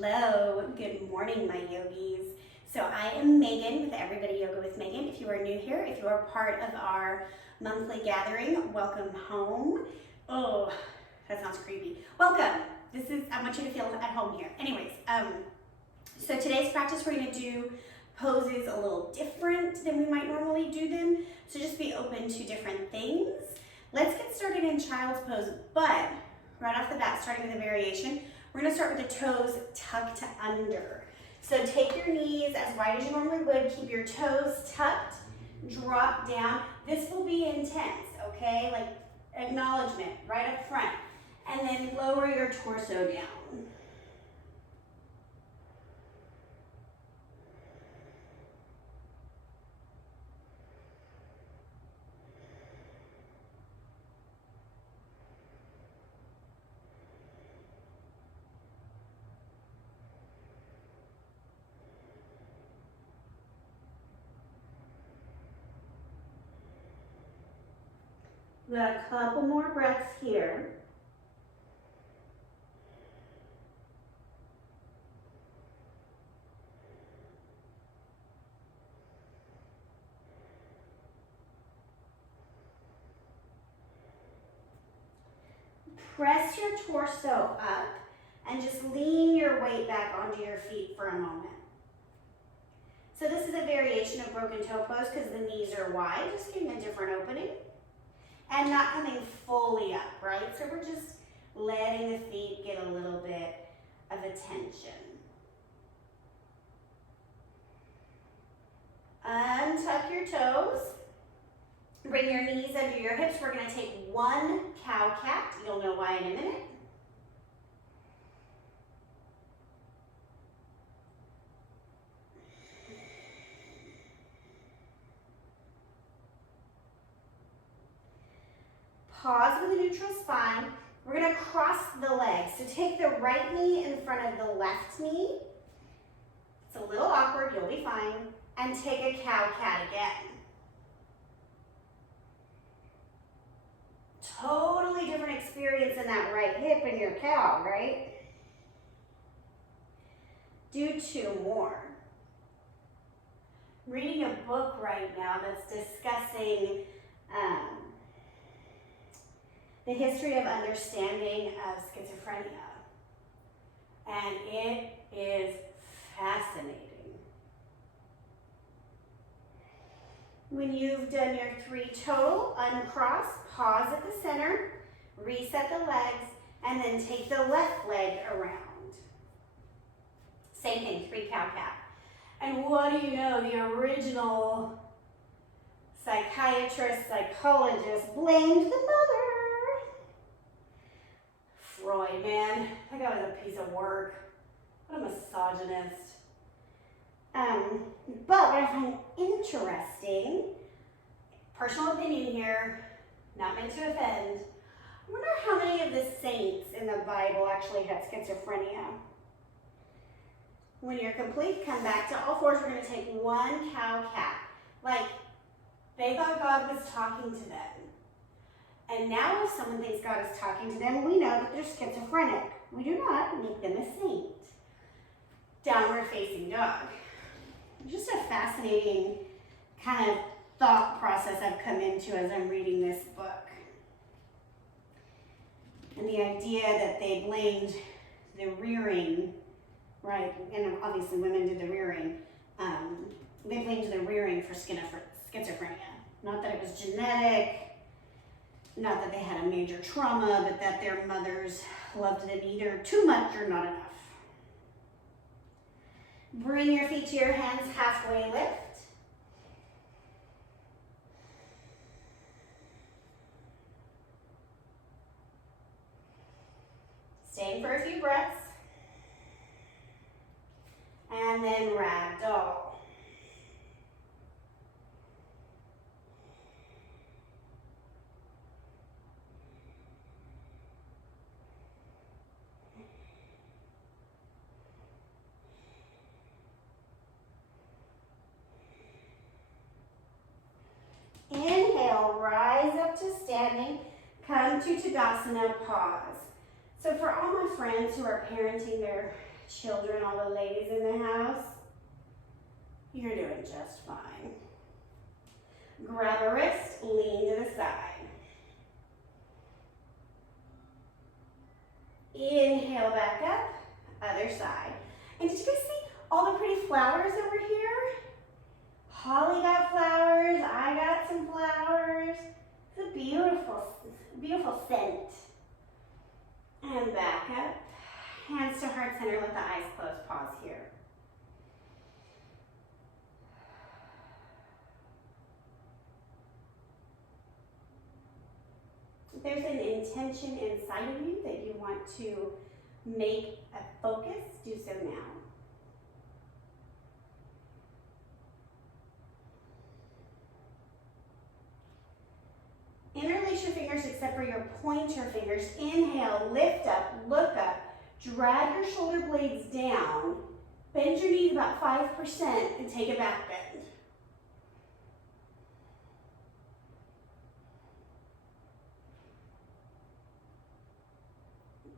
Hello, good morning, my yogis. So I am Megan with Everybody Yoga with Megan. If you are new here, if you are part of our monthly gathering, welcome home. Oh, that sounds creepy. Welcome. I want you to feel at home here. Anyways, so today's practice we're going to do poses a little different than we might normally do them. So just be open to different things. Let's get started in child's pose, but right off the bat, starting with a variation, we're going to start with the toes tucked under. So take your knees as wide as you normally would, keep your toes tucked, drop down. This will be intense, okay? Like acknowledgement right up front. And then lower your torso down. We got a couple more breaths here. Press your torso up and just lean your weight back onto your feet for a moment. So this is a variation of broken toe pose because the knees are wide, just giving a different opening. And not coming fully up, right? So we're just letting the feet get a little bit of attention. Untuck your toes. Bring your knees under your hips. We're going to take one cow cat. You'll know why in a minute. Pause with a neutral spine. We're going to cross the legs. So take the right knee in front of the left knee. It's a little awkward, you'll be fine. And take a cow cat again. Totally different experience in that right hip in your cow, right? Do two more. I'm reading a book right now that's discussing the history of understanding of schizophrenia. And it is fascinating. When you've done your three total, uncross, pause at the center, reset the legs, and then take the left leg around. Same thing, three cow cat. And what do you know, the original psychiatrist, psychologist blamed the mother. Freud, man, that guy was a piece of work. What a misogynist. But what I find interesting, personal opinion here, not meant to offend, I wonder how many of the saints in the Bible actually had schizophrenia. When you're complete, come back to all fours. We're going to take one cow cat. Like, they thought God was talking to them. And now if someone thinks God is talking to them, we know that they're schizophrenic. We do not make them a saint. Downward facing dog. Just a fascinating kind of thought process I've come into as I'm reading this book. And the idea that they blamed the rearing, right, and obviously women did the rearing, they blamed the rearing for schizophrenia. Not that it was genetic, not that they had a major trauma, but that their mothers loved them either too much or not enough. Bring your feet to your hands, halfway lift. Staying for a few breaths. And then ragdoll. Inhale, rise up to standing, come to Tadasana, pause. So for all my friends who are parenting their Children, all the ladies in the house, you're doing just fine. Grab a wrist, lean to the side. Inhale back up, other side. And did you guys see all the pretty flowers over here? Holly got flowers, I got some flowers. It's a beautiful, beautiful scent. And back up. Hands to heart center, let the eyes close, pause here. If there's an intention inside of you that you want to make a focus, do so now. Interlace your fingers except for your pointer fingers. Inhale, lift up, look up. Drag your shoulder blades down. Bend your knees about 5% and take a back bend.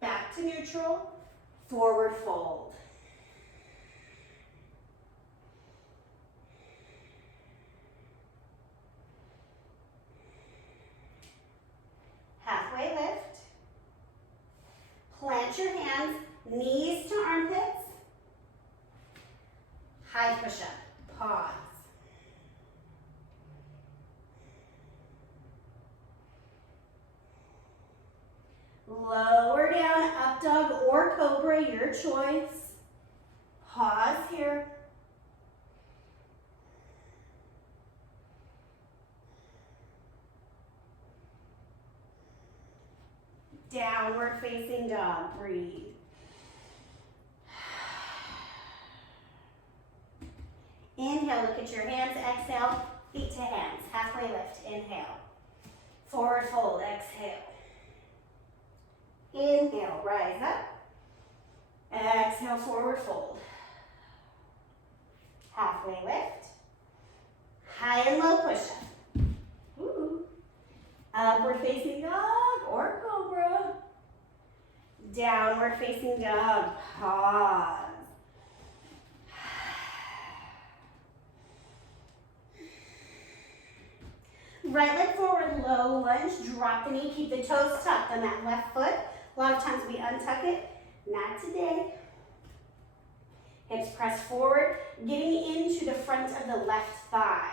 Back to neutral, forward fold. Halfway lift. Plant your hands, knees to armpits. High push-up, pause. Lower down, up dog or cobra, your choice. Pause here. Downward facing dog, breathe. Inhale, look at your hands, exhale, feet to hands, halfway lift, inhale. Forward fold, exhale. Inhale, rise up. Exhale, forward fold. Halfway lift. High and low push-up. Ooh. Upward facing dog or cobra. Downward facing dog, pause. Right leg forward, low lunge, drop the knee, keep the toes tucked on that left foot. A lot of times we untuck it, not today. Hips press forward, getting into the front of the left thigh.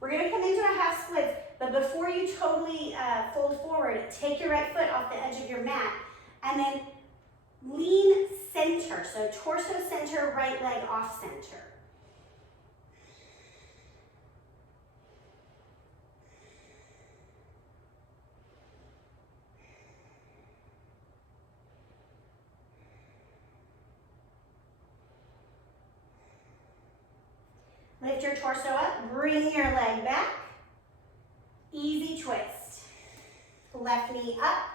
We're gonna come into a half split, but before you totally fold forward, take your right foot off the edge of your mat and then lean center. So torso center, right leg off center. Lift your torso up, bring your leg back. Easy twist. Left knee up,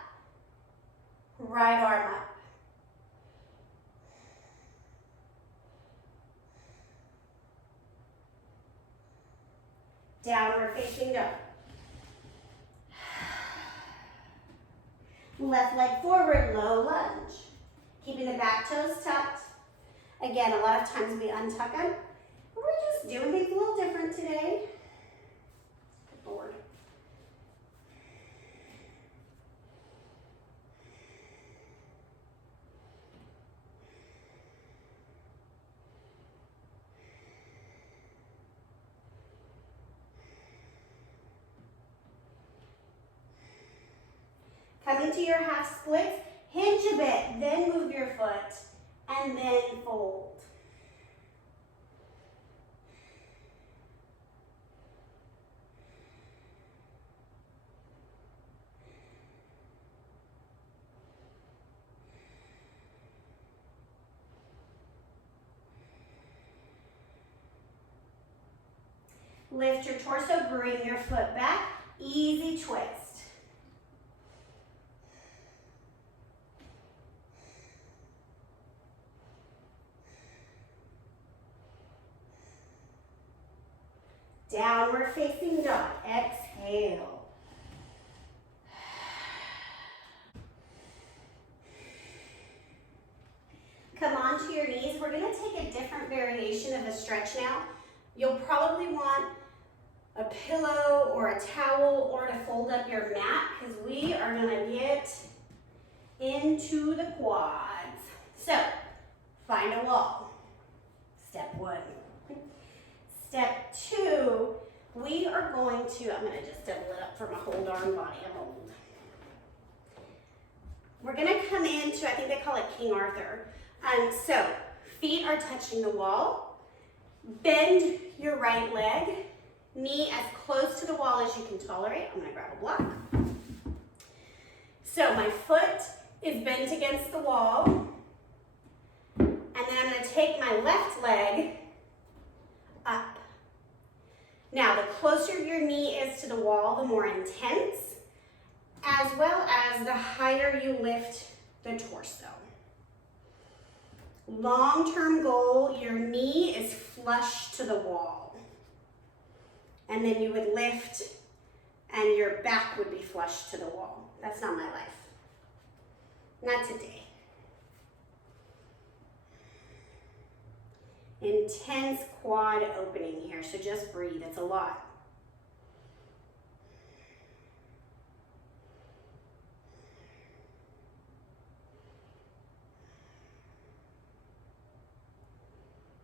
right arm up. Downward facing dog. Left leg forward, low lunge. Keeping the back toes tucked. Again, a lot of times we untuck them. We're just doing things a little different today. Good Lord. Come into your half splits, hinge a bit, then move your foot, and then fold. Lift your torso, bring your foot back, easy twist. Downward facing dog. Exhale. Come onto your knees. We're going to take a different variation of a stretch now. You'll probably want a pillow or a towel or to fold up your mat because we are going to get into the quads. So, find a wall. Step 1. Step 2, we are going to, I'm going to just double it up for my whole darn body. I'm old. We're going to come into, I think they call it King Arthur. So, feet are touching the wall. Bend your right leg. Knee as close to the wall as you can tolerate. I'm going to grab a block. So, my foot is bent against the wall. And then I'm going to take my left leg up. Now, the closer your knee is to the wall, the more intense, as well as the higher you lift the torso. Long-term goal, your knee is flush to the wall. And then you would lift and your back would be flush to the wall. That's not my life. Not today. Intense quad opening here, so just breathe. It's a lot.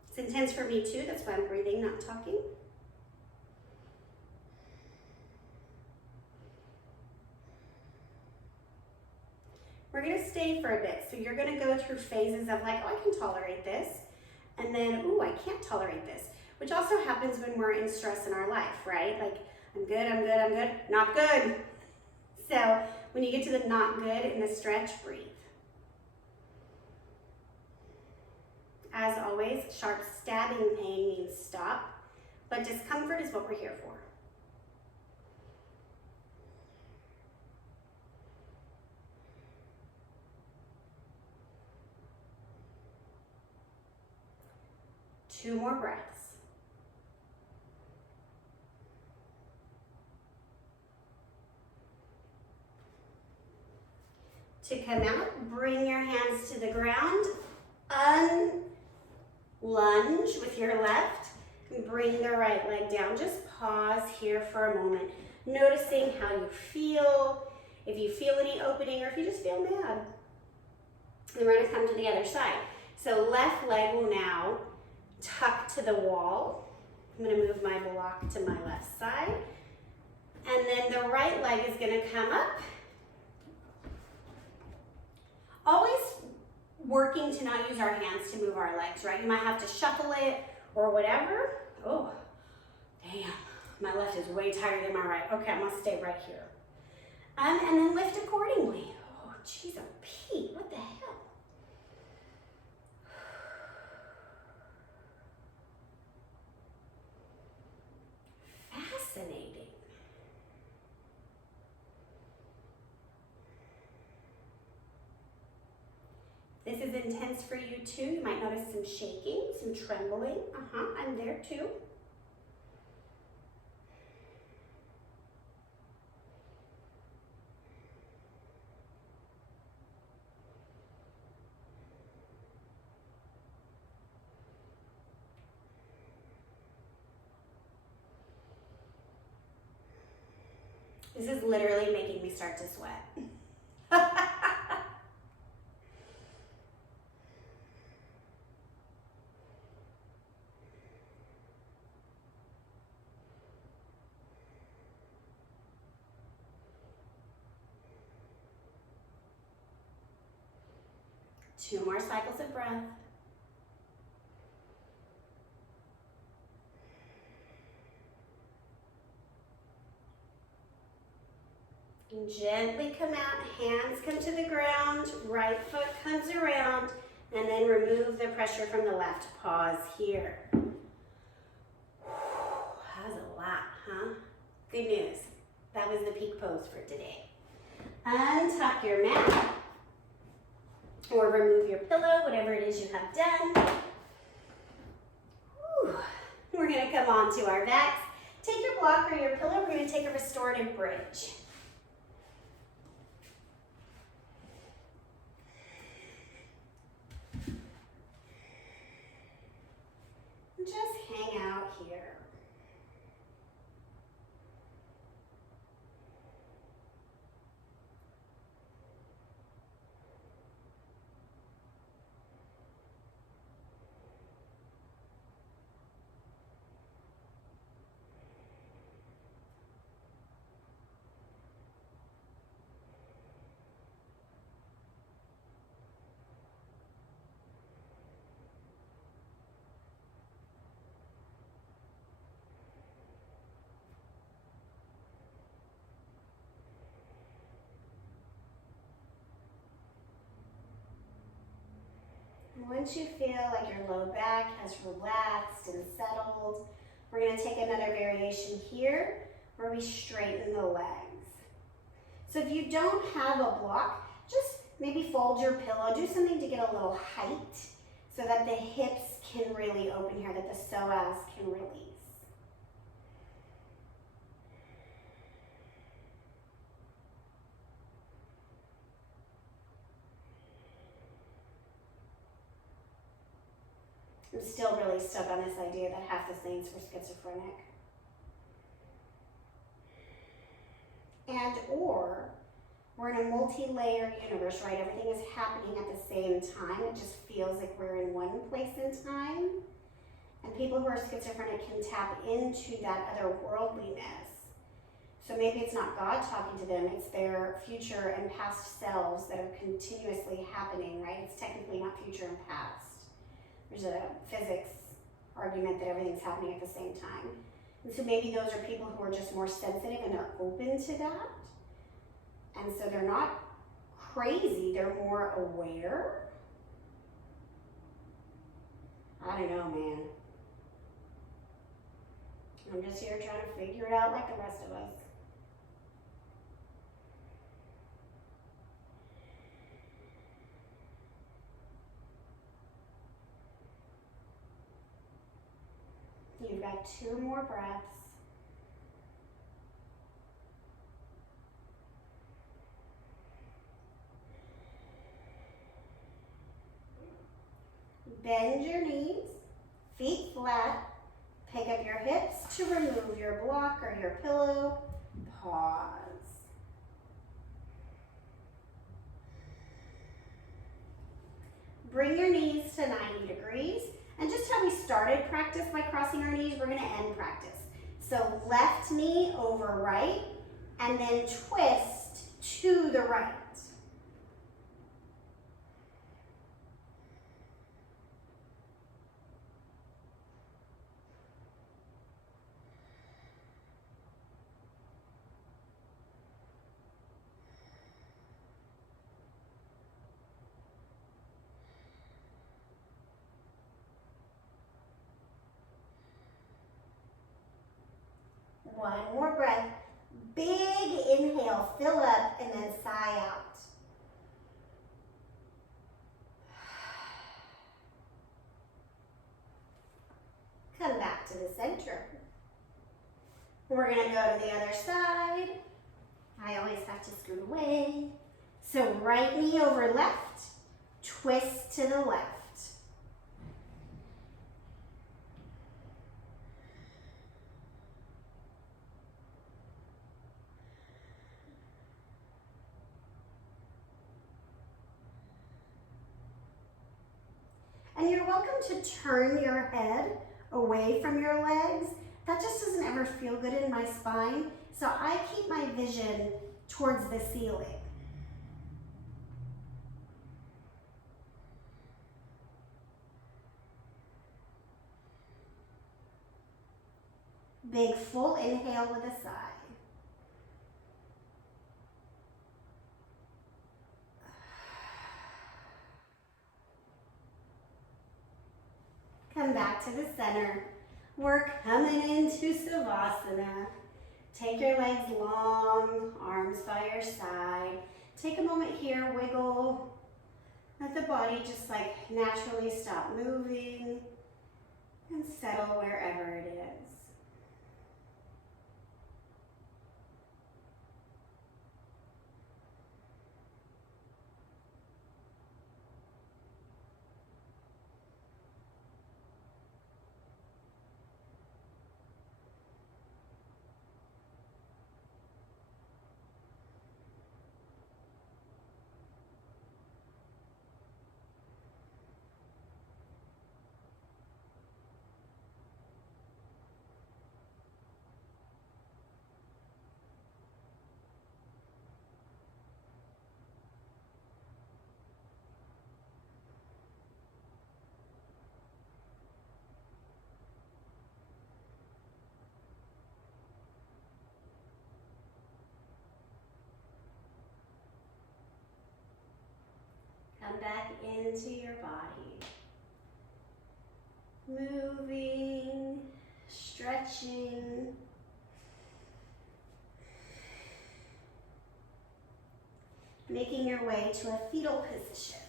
It's intense for me too, that's why I'm breathing, not talking. We're gonna stay for a bit. So you're gonna go through phases of like, oh, I can tolerate this. And then, ooh, I can't tolerate this. Which also happens when we're in stress in our life, right? Like, I'm good, I'm good, I'm good, not good. So when you get to the not good in the stretch, breathe. As always, sharp stabbing pain means stop, but discomfort is what we're here for. Two more breaths. To come out, bring your hands to the ground, lunge with your left, and bring the right leg down. Just pause here for a moment, noticing how you feel, if you feel any opening or if you just feel mad. And we're gonna come to the other side. So left leg will now tuck to the wall. I'm gonna move my block to my left side. And then the right leg is gonna come up. Always working to not use our hands to move our legs, right? You might have to shuffle it or whatever. Oh, damn, my left is way tighter than my right. Okay, I'm gonna stay right here. And then lift accordingly. Oh, jeez, oh, Pete, what the hell? Fascinating. This is intense for you too. You might notice some shaking, some trembling. I'm there too. This is literally making me start to sweat. Two more cycles of breath. And gently come out, hands come to the ground, right foot comes around, and then remove the pressure from the left. Pause here. That was a lot, huh? Good news. That was the peak pose for today. Untuck your mat. Or remove your pillow, whatever it is you have done. Whew. We're gonna come on to our backs. Take your block or your pillow. We're going to take a restorative bridge. Just hang out here. Once you feel like your low back has relaxed and settled, we're going to take another variation here where we straighten the legs. So if you don't have a block, just maybe fold your pillow, do something to get a little height so that the hips can really open here, that the psoas can release. I'm still really stuck on this idea that half the saints were schizophrenic. And or we're in a multi-layer universe, right? Everything is happening at the same time. It just feels like we're in one place in time. And people who are schizophrenic can tap into that otherworldliness. So maybe it's not God talking to them, it's their future and past selves that are continuously happening, right? It's technically not future and past. There's a physics argument that everything's happening at the same time. And so maybe those are people who are just more sensitive and they're open to that. And so they're not crazy, they're more aware. I don't know, man. I'm just here trying to figure it out like the rest of us. You've got 2 more breaths. Bend your knees, feet flat. Pick up your hips to remove your block or your pillow. Pause. Bring your knees to 90 degrees. And just how we started practice by crossing our knees, we're going to end practice. So left knee over right, and then twist to the right. One more breath. Big inhale, fill up, and then sigh out. Come back to the center. We're going to go to the other side. I always have to scoot away. So right knee over left, twist to the left. And you're welcome to turn your head away from your legs. That just doesn't ever feel good in my spine. So I keep my vision towards the ceiling. Big full inhale with a sigh. Come back to the center. We're coming into Savasana. Take your legs long, arms by your side. Take a moment here, wiggle. Let the body just like naturally stop moving and settle wherever it is. back into your body. Moving, stretching. Making your way to a fetal position.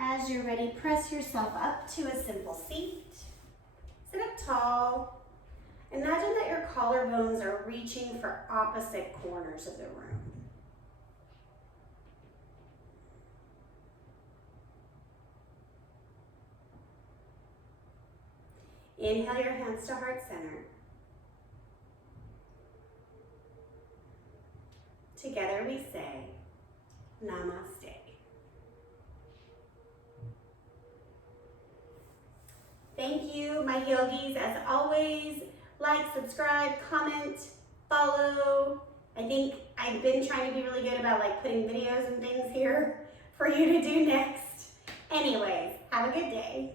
As you're ready, press yourself up to a simple seat. Sit up tall. Imagine that your collarbones are reaching for opposite corners of the room. Inhale your hands to heart center. Together we say, Namaste. Thank you, my yogis. As always, like, subscribe, comment, follow. I think I've been trying to be really good about like putting videos and things here for you to do next. Anyways, have a good day.